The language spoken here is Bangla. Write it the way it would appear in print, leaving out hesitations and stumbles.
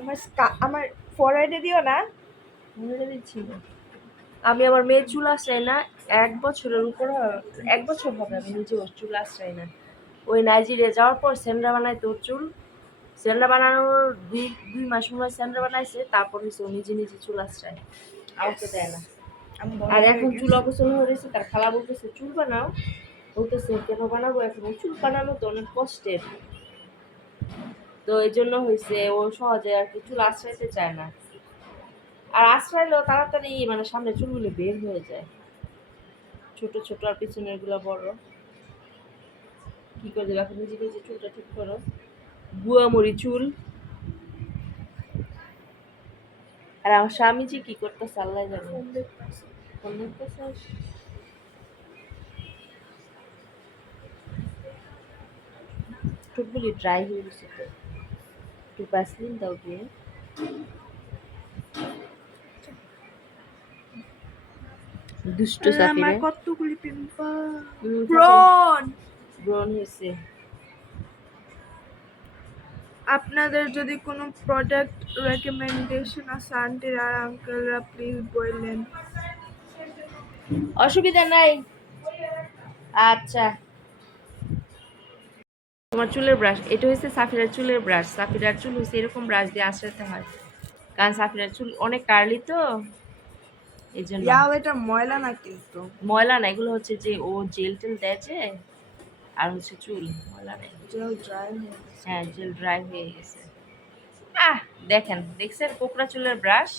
আমার ফরওয়ার্ডে দিও না। মনে দিচ্ছি না। আমি আমার মেয়ের চুল আশ্রাই না 1 বছরের উপর 1 বছর হবে আমি নিজে ওর চুল আশ্রাই না। ওই নাইজেরিয়া যাওয়ার পর সেন্ডা বানাইতো ওর চুল। সেন্ডা বানানোর 2 মাস মনে হয় সেন্ডা বানাইছে, তারপর হচ্ছে ও নিজে নিজে চুল আশ্রায়, আমাকে দেয় না। আর এখন চুল অপছন্দ হয়ে গেছে, তার খালা বলতেছে চুল বানাও, বলতেছে কেন বানাবো, এখন চুল বানানো তো অনেক কষ্টের, তো এই জন্য হয়েছে ও সহজে আর কি চুল আশ্রাইতে চায় না। আর আশ্রাইলেও তাড়াতাড়ি মানে সামনে চুলগুলো বের হয়ে যায়, ছোট ছোট আর পিছনের গুলো বড়। কি করে দেবে এখন, নিজে নিজে চুলটা ঠিক করো। বুয়া মরি চুল। আর আমার স্বামী যে কি করতেছে আল্লাহ জানে। ফোন দেখতেছে। চুলগুলি ড্রাই হয়ে গেছে তো, একটু ভ্যাসলিন দাও দিয়ে। দুষ্ট সাফিরে কতগুলি পিম্পল ব্রন ব্রন হয়েছে। আপনাদের যদি কোনো প্রোডাক্ট রেকমেন্ডেশন আছে আন্টির আর আঙ্কেলরা প্লিজ বললেন। অসুবিধা নাই। আচ্ছা, তোমার চুলের ব্রাশ এটা হচ্ছে সাফিরার চুলের ব্রাশ। সাফিরার চুল হচ্ছে এরকম ব্রাশ দিয়ে আঁচড়াতে হয়, কারণ সাফিরার চুল অনেক কার্লি তো এই জন্য। এটা ময়লা না কিন্তু, ময়লা না, এগুলো হচ্ছে যে ও জেল টেল দেয় যে, আর হচ্ছে চুল ময়লা নেই। জেল ড্রাই হয়ে গেছে। হ্যাঁ, জেল ড্রাই হয়ে গেছে। দেখেন দেখছেন কোকড়া চুলের ব্রাশ।